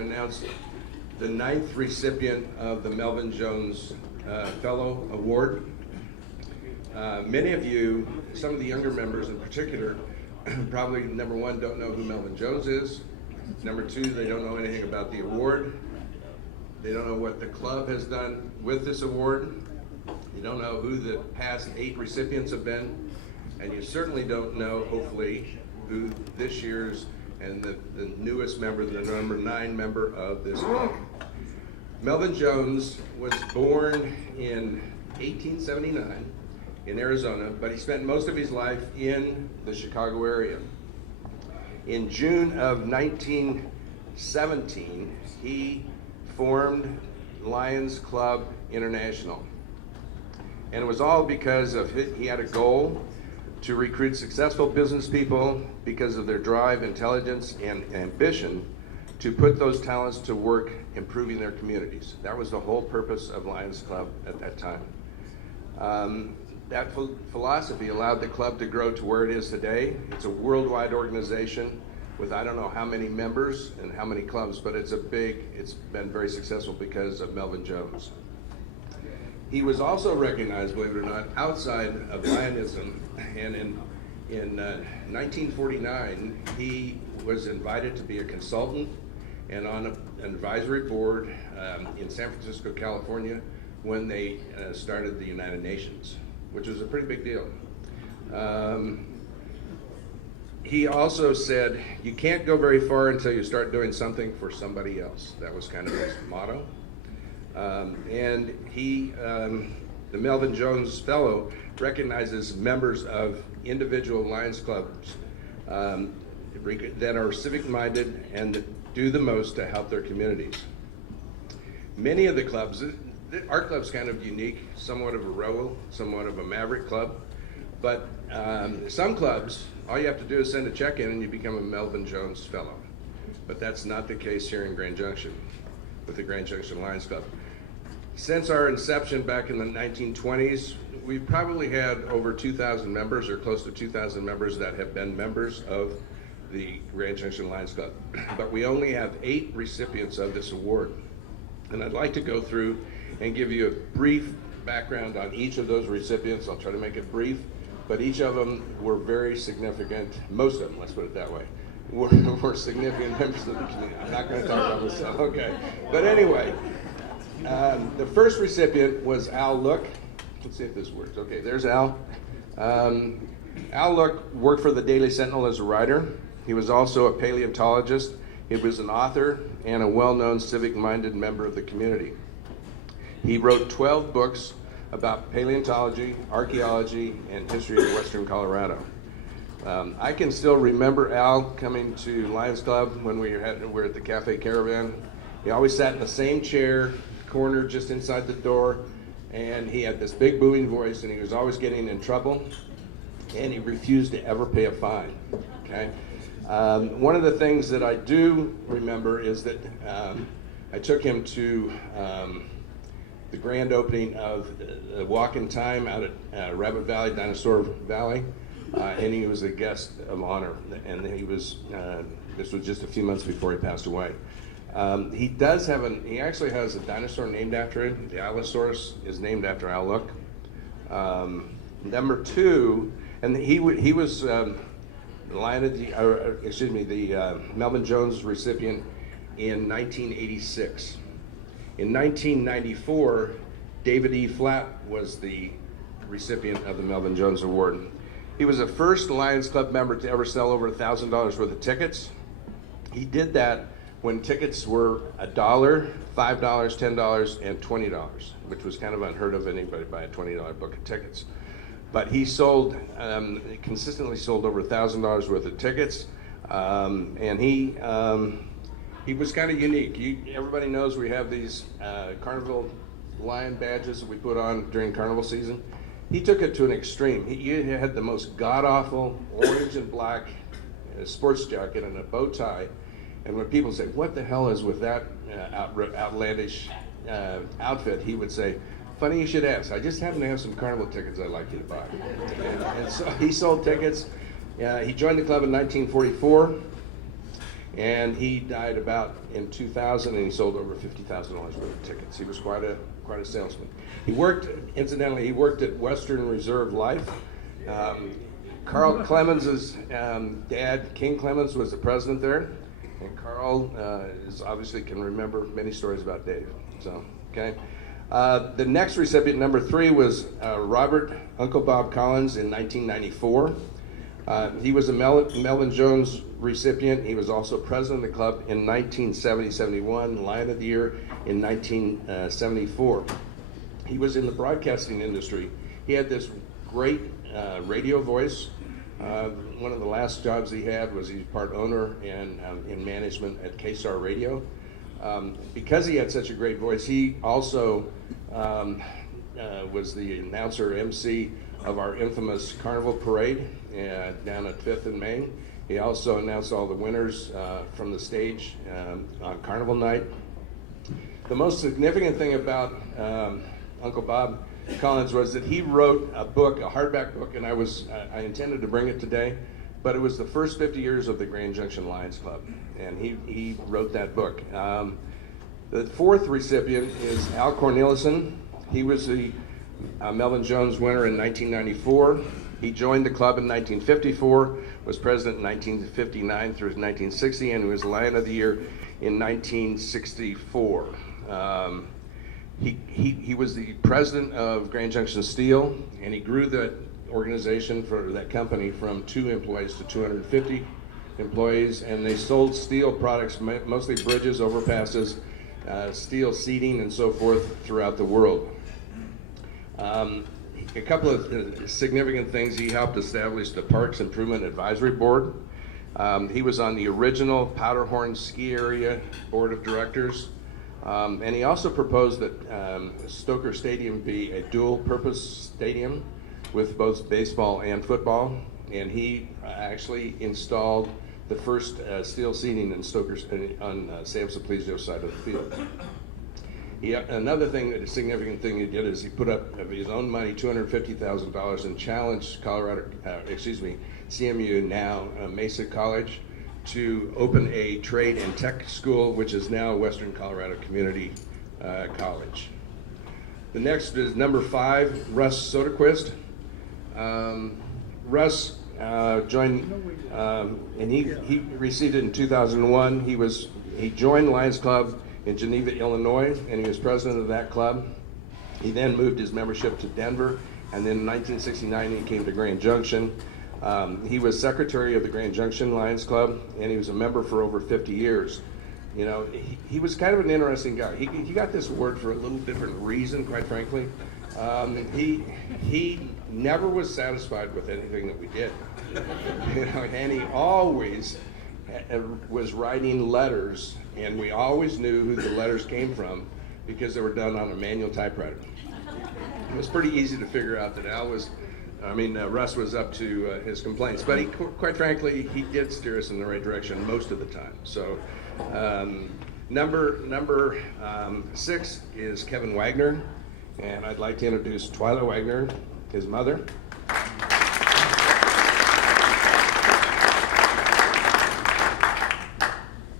Announce the 9th recipient of the Melvin Jones Fellow Award. Many of you, some of the younger members in particular, probably number one, don't know who Melvin Jones is. Number two, they don't know anything about the award. They don't know what the club has done with this award. You don't know who the past 8 recipients have been. And you certainly don't know, hopefully, who this year's and the newest member, the number 9 member of this club. Melvin Jones was born in 1879 in Arizona, but he spent most of his life in the Chicago area. In June of 1917, he formed Lions Club International. And it was all because of he had a goal to recruit successful business people because of their drive, intelligence, and ambition to put those talents to work improving their communities. That was the whole purpose of Lions Club at that time. That philosophy allowed the club to grow to where it is today. It's a worldwide organization with I don't know how many members and how many clubs, but it's been very successful because of Melvin Jones. He was also recognized, believe it or not, outside of Lionism, and in 1949, he was invited to be a consultant and on an advisory board in San Francisco, California, when they started the United Nations, which was a pretty big deal. He also said, you can't go very far until you start doing something for somebody else. That was kind of his motto. And he, the Melvin Jones Fellow, recognizes members of individual Lions clubs that are civic-minded and that do the most to help their communities. Many of the clubs, our club's kind of unique, somewhat of a rebel, somewhat of a maverick club, but some clubs, all you have to do is send a check in and you become a Melvin Jones Fellow. But that's not the case here in Grand Junction with the Grand Junction Lions Club. Since our inception back in the 1920s, we've probably had over 2,000 members or close to 2,000 members that have been members of the Grand Junction Lions Club. But we only have 8 recipients of this award. And I'd like to go through and give you a brief background on each of those recipients. I'll try to make it brief, but each of them were very significant, most of them, let's put it that way, were significant members of the community. I'm not going to talk about myself, okay. But anyway, the first recipient was Al Look. Let's see if this works. Okay, there's Al. Al Look worked for the Daily Sentinel as a writer. He was also a paleontologist. He was an author and a well-known civic-minded member of the community. He wrote 12 books about paleontology, archaeology, and history of Western Colorado. I can still remember Al coming to Lions Club when we were at the Cafe Caravan. He always sat in the same chair, corner just inside the door, and he had this big booming voice, and he was always getting in trouble, and he refused to ever pay a fine, okay? One of the things that I do remember is that I took him to the grand opening of the Walk in Time out at Rabbit Valley, Dinosaur Valley, and he was a guest of honor, and he was, this was just a few months before he passed away. He actually has a dinosaur named after him. The Allosaurus is named after Al Look. Number 2, and he was the Melvin Jones recipient in 1986. In 1994, David E. Flatt was the recipient of the Melvin Jones Award. He was the first Lions Club member to ever sell over $1,000 worth of tickets. He did that when tickets were $1, $5, $10, and $20, which was kind of unheard of anybody buy a $20 book of tickets. But he consistently sold over $1,000 worth of tickets, and he was kind of unique. Everybody knows we have these Carnival Lion badges that we put on during Carnival season. He took it to an extreme. He had the most god-awful orange and black sports jacket and a bow tie. And when people say, what the hell is with that outlandish outfit, he would say, funny you should ask. I just happen to have some Carnival tickets I'd like you to buy. And so he sold tickets. He joined the club in 1944. And he died about in 2000, and he sold over $50,000 worth of tickets. He was quite a salesman. He worked, incidentally, he worked at Western Reserve Life. Carl Clemens' dad, King Clemens, was the president there, and Carl is obviously can remember many stories about Dave. So, okay. The next recipient, number 3, was Robert Uncle Bob Collins in 1994. He was a Melvin Jones recipient. He was also president of the club in 1970-71, Lion of the Year in 1974. He was in the broadcasting industry. He had this great radio voice. One of the last jobs he had was he's part owner and in management at K-Star Radio. Because he had such a great voice, he also was the announcer MC of our infamous Carnival Parade down at 5th and Main. He also announced all the winners from the stage on Carnival Night. The most significant thing about Uncle Bob Collins was that he wrote a book, a hardback book, and I intended to bring it today, but it was the first 50 years of the Grand Junction Lions Club, and he wrote that book. The 4th recipient is Al Cornelissen. He was the Melvin Jones winner in 1994. He joined the club in 1954, was president in 1959 through 1960, and was Lion of the Year in 1964. He was the president of Grand Junction Steel, and he grew that organization for that company from 2 employees to 250 employees, and they sold steel products, mostly bridges, overpasses, steel seating, and so forth throughout the world. A couple of significant things: he helped establish the Parks Improvement Advisory Board. He was on the original Powderhorn Ski Area Board of Directors. And he also proposed that Stoker Stadium be a dual-purpose stadium with both baseball and football. And he actually installed the first steel seating in Stoker's on Sam Simplizio's side of the field. Another thing, a significant thing he did is he put up of his own money $250,000 and challenged CMU, now Mesa College, to open a trade and tech school, which is now Western Colorado Community College. The next is number 5, Russ Soderquist. Russ joined, and he received it in 2001. He joined Lions Club in Geneva, Illinois, and he was president of that club. He then moved his membership to Denver, and then in 1969 he came to Grand Junction. He was secretary of the Grand Junction Lions Club, and he was a member for over 50 years. You know, he was kind of an interesting guy. He got this award for a little different reason, quite frankly. He never was satisfied with anything that we did. You know, and he always was writing letters, and we always knew who the letters came from because they were done on a manual typewriter. It was pretty easy to figure out that Russ was up to his complaints, but quite frankly, he did steer us in the right direction most of the time. So, number 6 is Kevin Wagner, and I'd like to introduce Twyla Wagner, his mother.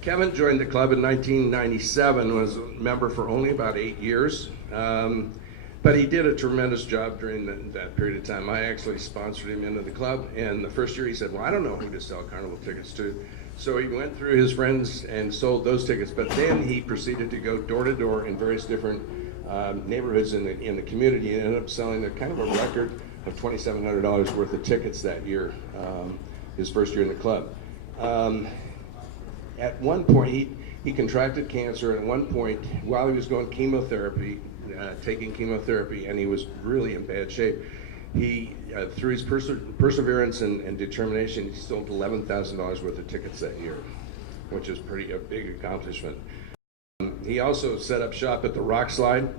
Kevin joined the club in 1997, was a member for only about 8 years. But he did a tremendous job during that period of time. I actually sponsored him into the club, and the first year he said, well, I don't know who to sell Carnival tickets to. So he went through his friends and sold those tickets, but then he proceeded to go door to door in various different neighborhoods in the community, and ended up selling a kind of a record of $2,700 worth of tickets that year, his first year in the club. At one point, he contracted cancer, and at one point, while he was going taking chemotherapy, and he was really in bad shape, he, through his perseverance and determination, he sold $11,000 worth of tickets that year, which is a big accomplishment. He also set up shop at the Rock Slide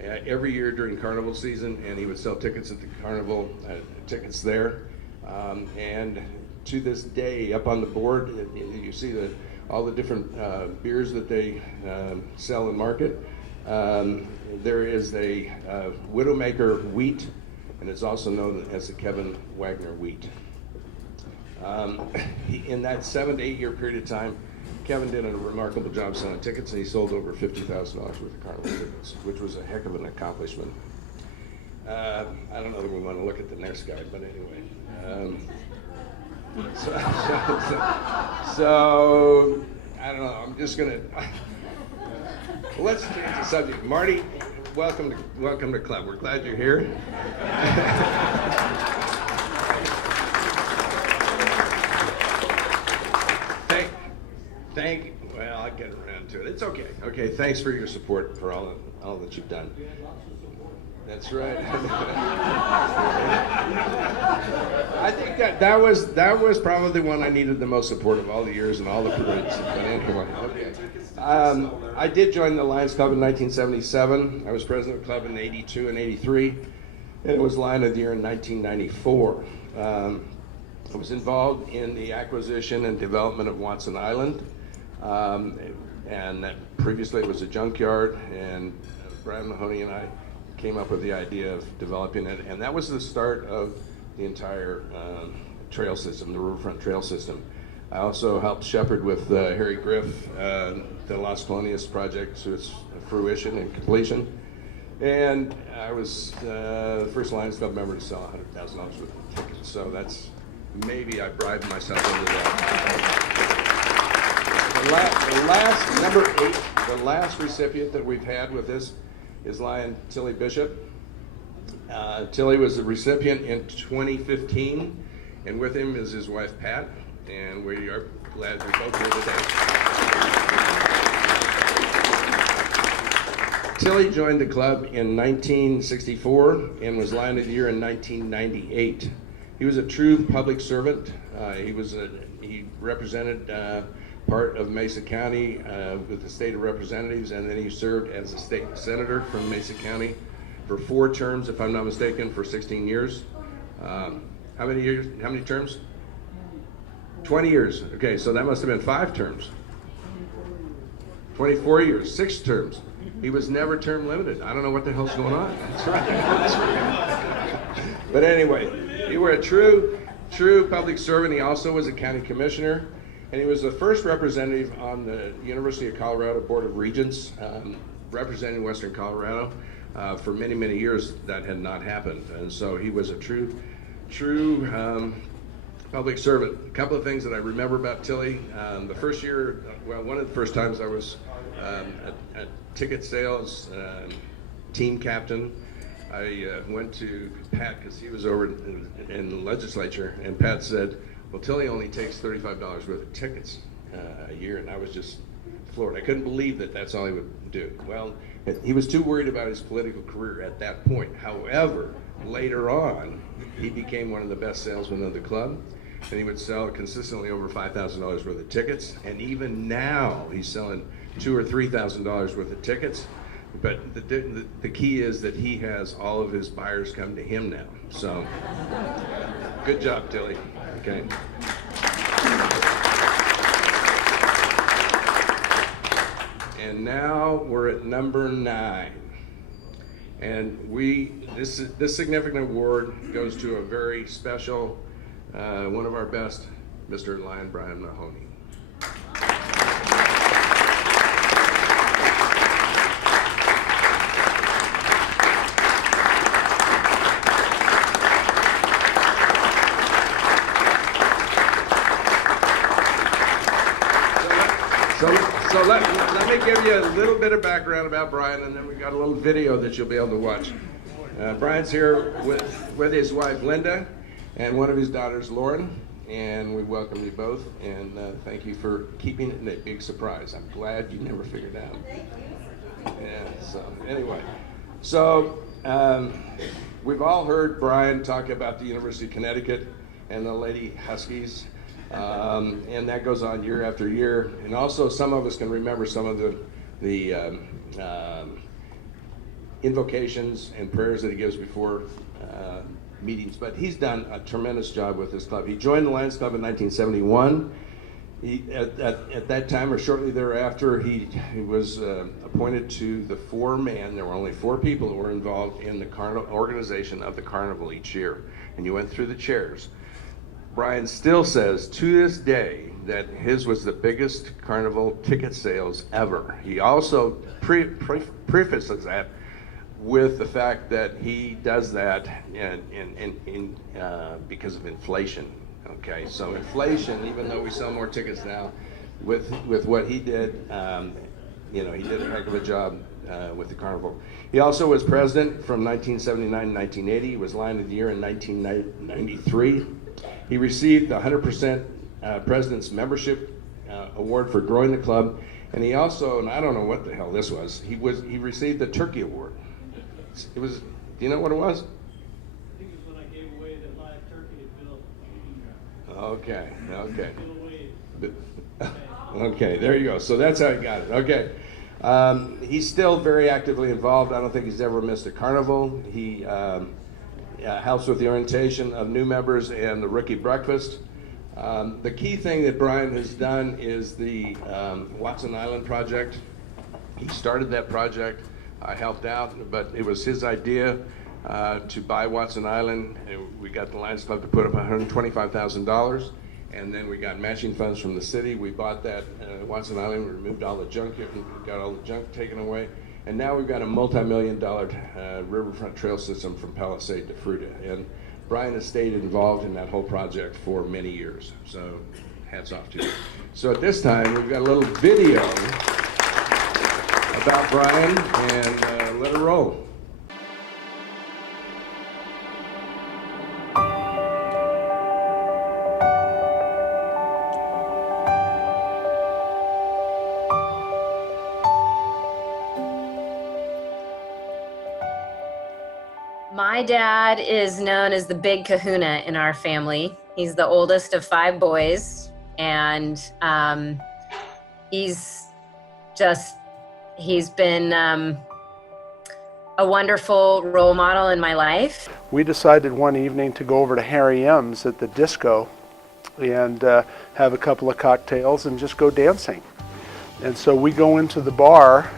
every year during Carnival season, and he would sell tickets at the Carnival, tickets there. And to this day, up on the board, you see all the different beers that they sell and market. There is a Widowmaker wheat, and it's also known as the Kevin Wagner wheat. In that 7 to 8 year period of time, Kevin did a remarkable job selling tickets, and he sold over $50,000 worth of carnival tickets, which was a heck of an accomplishment. I don't know that we want to look at the next guy, but anyway. So I don't know. I'm just gonna let's change the subject. Marty, welcome to club. We're glad you're here. Well, I'll get around to it. It's okay. Okay, thanks for your support for all that you've done. That's right. I think that was probably the one I needed the most support of all the years and all the parades. Okay. I did join the Lions Club in 1977. I was president of the club in 82 and 83, and it was Lion of the Year in 1994. I was involved in the acquisition and development of Watson Island, and that previously it was a junkyard, and Brian Mahoney and I came up with the idea of developing it, and that was the start of the entire trail system, the riverfront trail system. I also helped shepherd with Harry Griff the Las Colonias project to its fruition and completion, and I was the first Lions Club member to sell $100,000 worth of tickets, so that's maybe I bribed myself into that. Number 8, the last recipient that we've had with this is Lion Tilly Bishop. Tilly was the recipient in 2015, and with him is his wife Pat, and we are glad they're both here today. Tilly joined the club in 1964 and was Lion of the Year in 1998. He was a true public servant. He represented part of Mesa County with the State of Representatives, and then he served as a state senator from Mesa County for 4 terms, if I'm not mistaken, for 16 years. How many years? How many terms? 20 years. Okay, so that must have been 5 terms. 24 years, 6 terms. He was never term limited. I don't know what the hell's going on. That's right. That's right. But anyway, he was a true public servant. He also was a county commissioner. And he was the first representative on the University of Colorado Board of Regents, representing Western Colorado. For many, many years, that had not happened. And so he was a true public servant. A couple of things that I remember about Tilly. The first year, well, one of the first times I was a ticket sales team captain, I went to Pat because he was over in the legislature, and Pat said, well, Tilly only takes $35 worth of tickets a year, and I was just floored. I couldn't believe that that's all he would do. Well, he was too worried about his political career at that point. However, later on, he became one of the best salesmen of the club, and he would sell consistently over $5,000 worth of tickets, and even now he's selling $2,000 or $3,000 worth of tickets. But the key is that he has all of his buyers come to him now. So, good job, Tilly. Okay. And now we're at number 9. And this significant award goes to a very special, one of our best, Mr. Lion Brian Mahoney. So let me give you a little bit of background about Brian, and then we've got a little video that you'll be able to watch. Brian's here with his wife Linda and one of his daughters Lauren, and we welcome you both, and thank you for keeping it a big surprise. I'm glad you never figured out. Thank you. Yeah, so anyway, we've all heard Brian talk about the University of Connecticut and the Lady Huskies. And that goes on year after year, and also some of us can remember some of the invocations and prayers that he gives before meetings. But he's done a tremendous job with this club. He joined the Lions Club in 1971. At that time, or shortly thereafter, he was appointed to the 4-man. There were only 4 people who were involved in the organization of the carnival each year, and you went through the chairs. Brian still says to this day that his was the biggest carnival ticket sales ever. He also prefaces that with the fact that he does that because of inflation. Okay, so inflation, even though we sell more tickets now, with what he did, he did a heck of a job with the carnival. He also was president from 1979 to 1980. He was Lion of the Year in 1993. He received the 100% President's Membership Award for growing the club, and he also, and I don't know what the hell this was, he received the Turkey Award. It was, do you know what it was? I think it was when I gave away the live turkey at Bill. Okay. Okay, there you go. So that's how he got it. Okay. He's still very actively involved. I don't think he's ever missed a carnival. He helps with the orientation of new members and the rookie breakfast. The key thing that Brian has done is the Watson Island project. He started that project. I helped out, but it was his idea to buy Watson Island. We got the Lions Club to put up $125,000, and then we got matching funds from the city. We bought that Watson Island, we removed all the junk, got all the junk taken away, and now we've got a multi-million-dollar riverfront trail system from Palisade to Fruita. And Brian has stayed involved in that whole project for many years, so hats off to you. So at this time, we've got a little video about Brian, and let it roll. My dad is known as the big kahuna in our family. He's the oldest of 5 boys, and he's been a wonderful role model in my life. We decided one evening to go over to Harry M's at the disco and have a couple of cocktails and just go dancing. And so we go into the bar,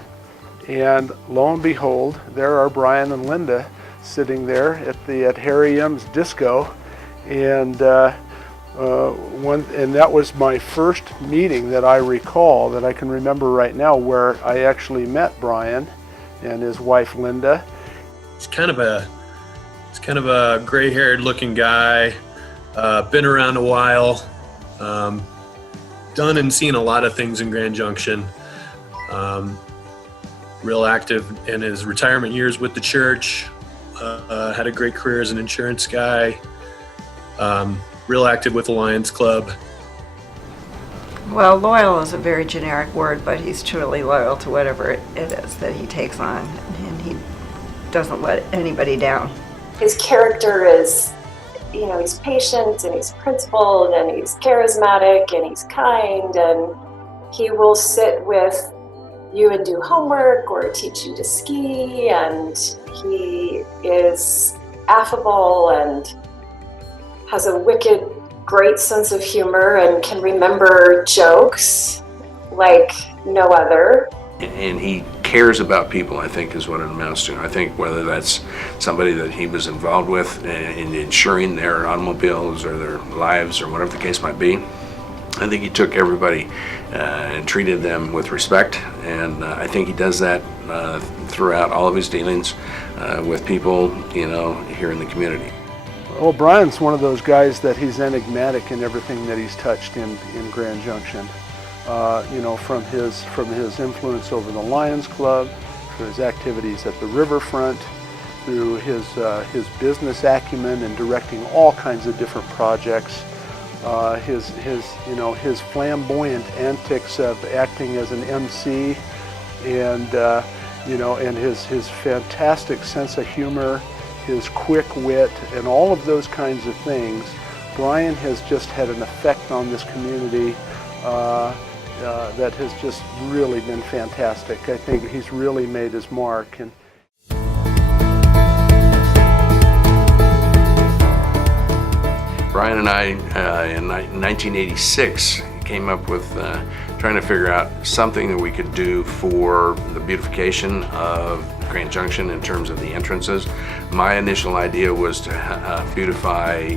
and lo and behold, there are Brian and Linda sitting there at Harry M's disco, and that was my first meeting that I recall, that I can remember right now, where I actually met Brian and his wife Linda. He's kind of a gray-haired looking guy, been around a while, done and seen a lot of things in Grand Junction. Real active in his retirement years with the church. Had a great career as an insurance guy. Real active with the Lions Club. Well, loyal is a very generic word, but he's truly loyal to whatever it is that he takes on, and he doesn't let anybody down. His character is, he's patient, and he's principled, and he's charismatic, and he's kind, and he will sit with you and do homework or teach you to ski, and he is affable and has a wicked great sense of humor and can remember jokes like no other. And he cares about people, I think, is what it amounts to. I think whether that's somebody that he was involved with in insuring their automobiles or their lives or whatever the case might be, I think he took everybody and treated them with respect, and I think he does that throughout all of his dealings with people, here in the community. Well, Brian's one of those guys that he's enigmatic in everything that he's touched in Grand Junction. From his influence over the Lions Club, through his activities at the riverfront, through his business acumen in directing all kinds of different projects. His flamboyant antics of acting as an MC, and his fantastic sense of humor, his quick wit, and all of those kinds of things. Brian has just had an effect on this community that has just really been fantastic. I think he's really made his mark. And Brian and I, in 1986, came up with trying to figure out something that we could do for the beautification of Grand Junction in terms of the entrances. My initial idea was to beautify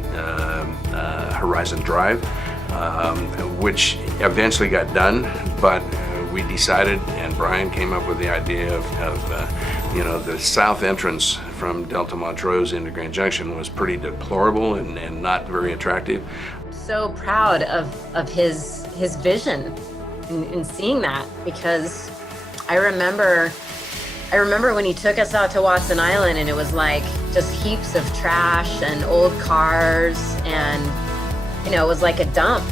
Horizon Drive, which eventually got done, but we decided, and Brian came up with the idea of the south entrance from Delta Montrose into Grand Junction was pretty deplorable and not very attractive. So proud of his vision in seeing that, because I remember when he took us out to Watson Island, and it was like just heaps of trash and old cars, and it was like a dump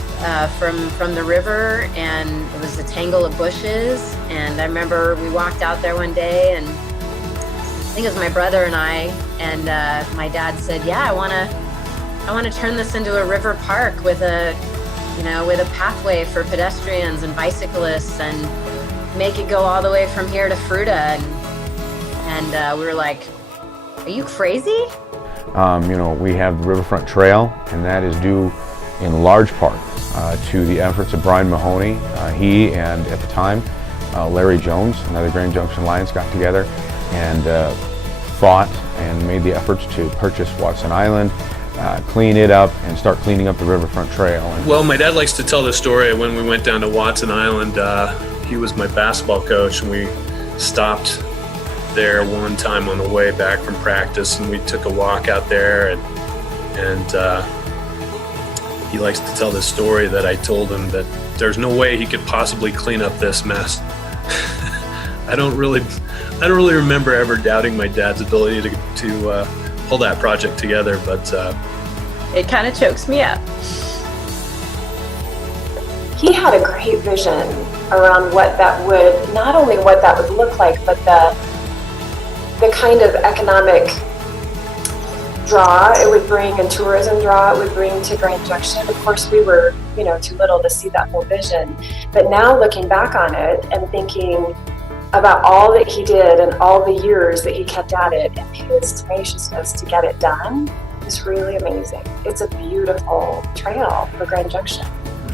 from the river, and it was a tangle of bushes. And I remember we walked out there one day, and I think it was my brother and I, and my dad said, "Yeah, I want to turn this into a river park with a pathway for pedestrians and bicyclists, and make it go all the way from here to Fruta." And we were like, "Are you crazy?" We have the Riverfront Trail, and that is due in large part to the efforts of Brian Mahoney. He and, at the time, Larry Jones, another Grand Junction Lions, got together and fought and made the efforts to purchase Watson Island, clean it up, and start cleaning up the Riverfront Trail. Well, my dad likes to tell the story when we went down to Watson Island. He was my basketball coach, and we stopped there one time on the way back from practice, and we took a walk out there, and he likes to tell this story that I told him that there's no way he could possibly clean up this mess. I don't really remember ever doubting my dad's ability to pull that project together, but It kind of chokes me up. He had a great vision around not only what that would look like, but the kind of economic draw it would bring and tourism draw it would bring to Grand Junction. Of course, we were, too little to see that whole vision. But now looking back on it and thinking about all that he did and all the years that he kept at it and his tenaciousness to get it done is really amazing. It's a beautiful trail for Grand Junction.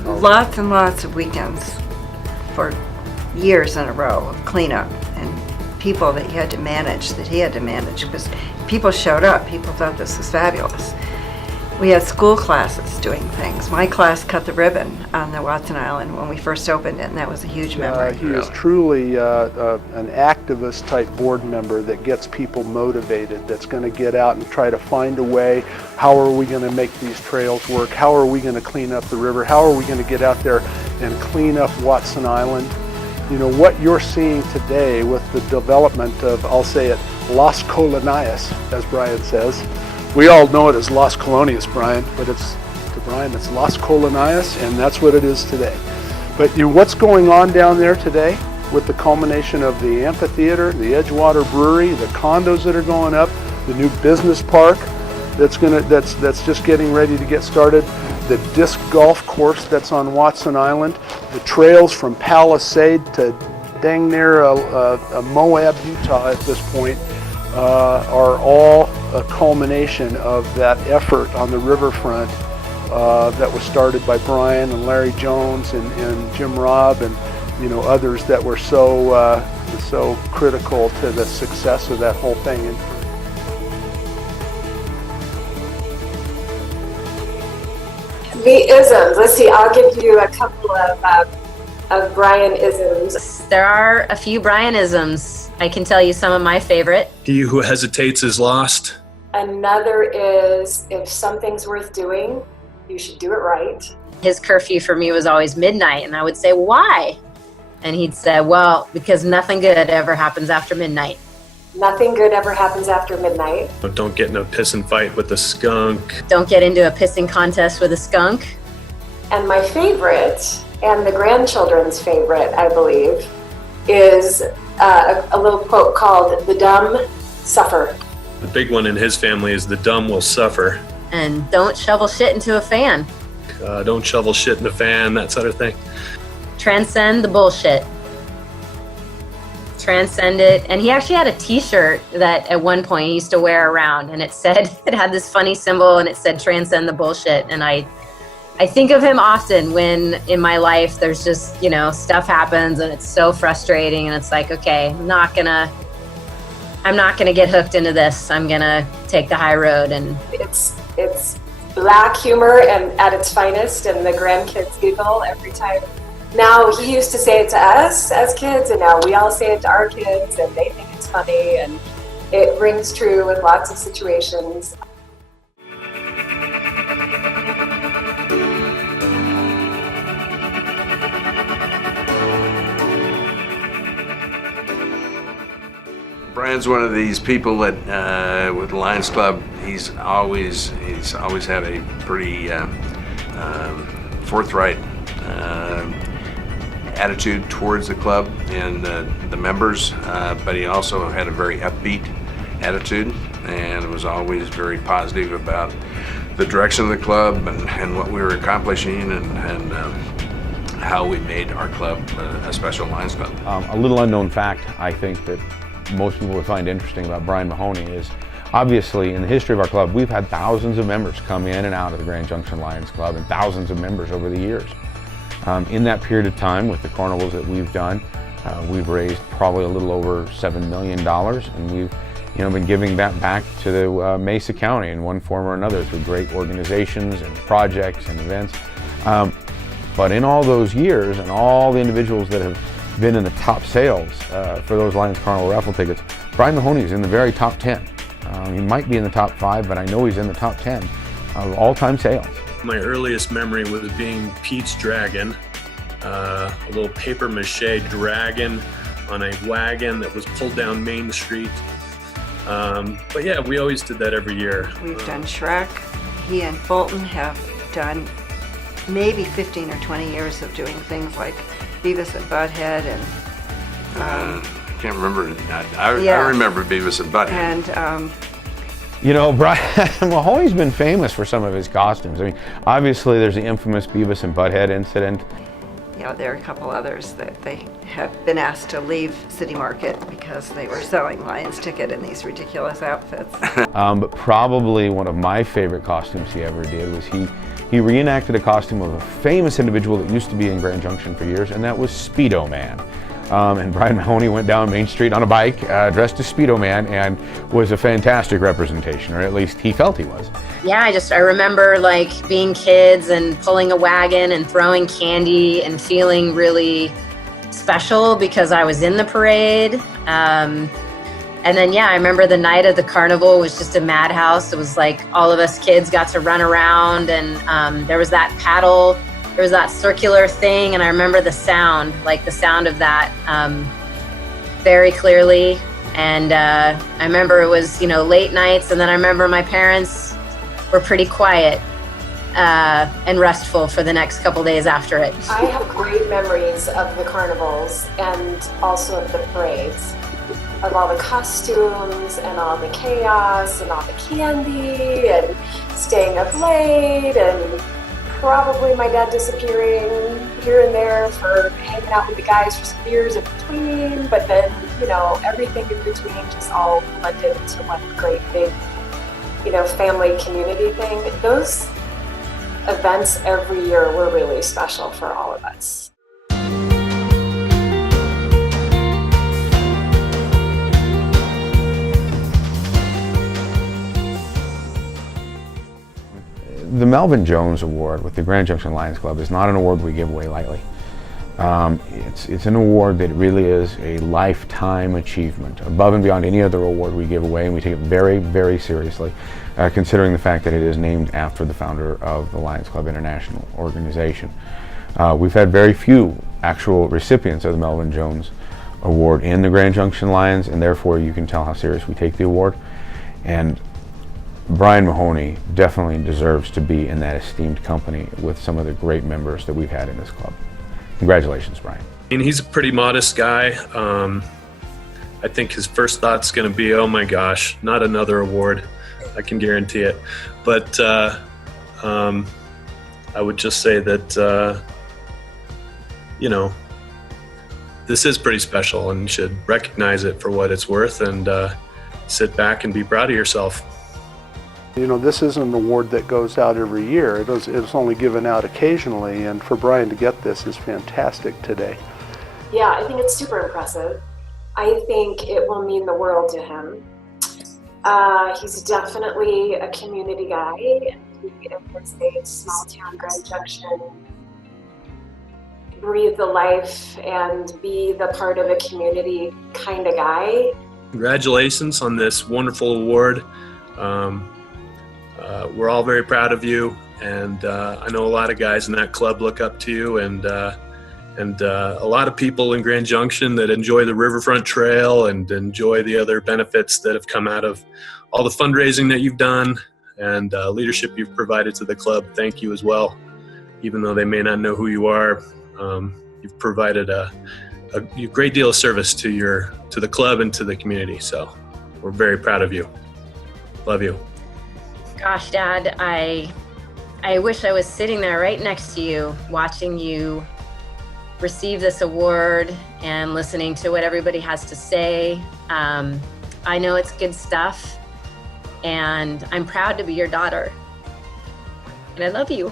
Lots and lots of weekends for years in a row of cleanup and people that he had to manage, because people showed up. People thought this was fabulous. We had school classes doing things. My class cut the ribbon on the Watson Island when we first opened it, and that was a huge memory. He is truly an activist type board member that gets people motivated, that's going to get out and try to find a way. How are we going to make these trails work? How are we going to clean up the river? How are we going to get out there and clean up Watson Island? What you're seeing today with the development of, I'll say it, Las Colonias, as Brian says. We all know it as Las Colonias, Brian, but to Brian it's Las Colonias, and that's what it is today. But what's going on down there today with the culmination of the amphitheater, the Edgewater Brewery, the condos that are going up, the new business park that's just getting ready to get started, the disc golf course that's on Watson Island, the trails from Palisade to dang near Moab, Utah at this point, are all a culmination of that effort on the riverfront that was started by Brian and Larry Jones and Jim Robb and others that were so critical to the success of that whole thing. The isms. Let's see. I'll give you a couple of Brian isms. There are a few Brianisms. I can tell you some of my favorite. He who hesitates is lost. Another is, if something's worth doing, you should do it right. His curfew for me was always midnight, and I would say, "Why?" And he'd say, "Well, because nothing good ever happens after midnight." Nothing good ever happens after midnight. Don't get in a piss and fight with a skunk. Don't get into a pissing contest with a skunk. And my favorite, and the grandchildren's favorite, I believe, is a little quote called, "The dumb suffer." The big one in his family is the dumb will suffer. And don't shovel shit into a fan. Don't shovel shit in the fan, that sort of thing. Transcend the bullshit. Transcend it. And he actually had a t-shirt that at one point he used to wear around, and it had this funny symbol, and it said "Transcend the bullshit." And I I think of him often when in my life there's just, you know, stuff happens and it's so frustrating and it's like, okay, I'm not gonna get hooked into this. I'm gonna take the high road. And It's black humor and at its finest, and the grandkids giggle every time. Now, he used to say it to us as kids, and now we all say it to our kids, and they think it's funny, and it rings true in lots of situations. Brian's one of these people that, with the Lions Club, he's always had a pretty forthright attitude towards the club and the members, but he also had a very upbeat attitude and was always very positive about the direction of the club and what we were accomplishing and how we made our club a special Lions Club. A little unknown fact, I think, that most people would find interesting about Brian Mahoney is, obviously, in the history of our club, we've had thousands of members come in and out of the Grand Junction Lions Club, and thousands of members over the years. In that period of time, with the carnivals that we've done, we've raised probably a little over $7 million, and we've been giving that back to the Mesa County in one form or another through great organizations and projects and events. But in all those years, and all the individuals that have been in the top sales for those Lions Carnival raffle tickets, Brian Mahoney is in the very top 10. He might be in the top 5, but I know he's in the top 10 of all-time sales. My earliest memory was being Pete's Dragon, a little paper mache dragon on a wagon that was pulled down Main Street. But yeah, we always did that every year. We've done Shrek. He and Fulton have done maybe 15 or 20 years of doing things like Beavis and Butthead and I can't remember. I remember Beavis and Butthead. and Brian Mahoney's been famous for some of his costumes. I mean, obviously there's the infamous Beavis and Butthead incident. there are a couple others that they have been asked to leave City Market because they were selling Lions ticket in these ridiculous outfits. But probably one of my favorite costumes he ever did was he reenacted a costume of a famous individual that used to be in Grand Junction for years, and that was Speedo Man. And Brian Mahoney went down Main Street on a bike, dressed as Speedo Man, and was a fantastic representation, or at least he felt he was. Yeah, I remember like being kids and pulling a wagon and throwing candy and feeling really special because I was in the parade. And then, I remember the night of the carnival was just a madhouse. It was like all of us kids got to run around, and there was that paddle, there was that circular thing, and I remember the sound of that very clearly. And I remember it was, late nights, and then I remember my parents were pretty quiet and restful for the next couple days after it. I have great memories of the carnivals and also of the parades, of all the costumes and all the chaos and all the candy and staying up late and probably my dad disappearing here and there for hanging out with the guys for some beers in between, but then, everything in between just all blended into one great big, family community thing. Those events every year were really special for all of us. The Melvin Jones Award with the Grand Junction Lions Club is not an award we give away lightly. It's an award that really is a lifetime achievement, above and beyond any other award we give away, and we take it very, very seriously, considering the fact that it is named after the founder of the Lions Club International organization. We've had very few actual recipients of the Melvin Jones Award in the Grand Junction Lions, and therefore you can tell how serious we take the award. And Brian Mahoney definitely deserves to be in that esteemed company with some of the great members that we've had in this club. Congratulations, Brian. He's a pretty modest guy. I think his first thought's going to be, oh my gosh, not another award. I can guarantee it. But I would just say that, this is pretty special, and you should recognize it for what it's worth and sit back and be proud of yourself. You know, this isn't an award that goes out every year. It's only given out occasionally, and for Brian to get this is fantastic today. Yeah, I think it's super impressive. I think it will mean the world to him. He's definitely a community guy, and he is a small town Grand Junction, breathe the life and be the part of a community kind of guy. Congratulations on this wonderful award. We're all very proud of you, and I know a lot of guys in that club look up to you, and a lot of people in Grand Junction that enjoy the Riverfront Trail and enjoy the other benefits that have come out of all the fundraising that you've done and leadership you've provided to the club. Thank you as well. Even though they may not know who you are, you've provided a great deal of service to the club and to the community. So we're very proud of you. Love you. Gosh, Dad, I wish I was sitting there right next to you, watching you receive this award and listening to what everybody has to say. I know it's good stuff, and I'm proud to be your daughter. And I love you.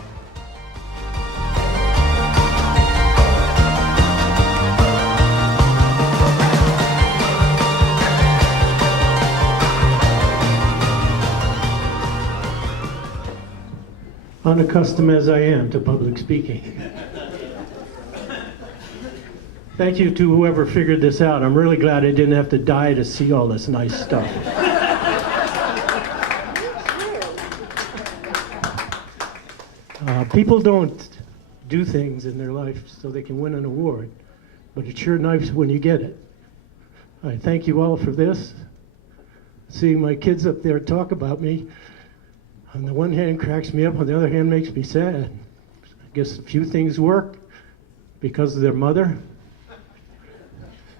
Unaccustomed as I am to public speaking. Thank you to whoever figured this out. I'm really glad I didn't have to die to see all this nice stuff. People don't do things in their life so they can win an award, but it's sure nice when you get it. I thank you all for this. Seeing my kids up there talk about me, on the one hand cracks me up, on the other hand makes me sad. I guess a few things work because of their mother.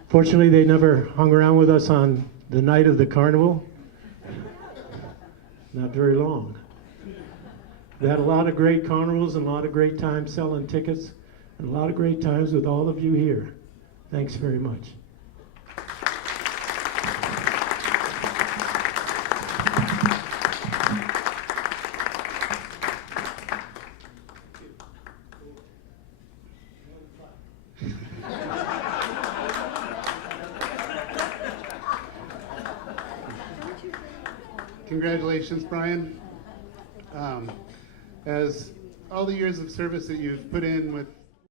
Fortunately, they never hung around with us on the night of the carnival. Not very long. We had a lot of great carnivals and a lot of great times selling tickets and a lot of great times with all of you here. Thanks very much. Congratulations, Brian. As all the years of service that you've put in with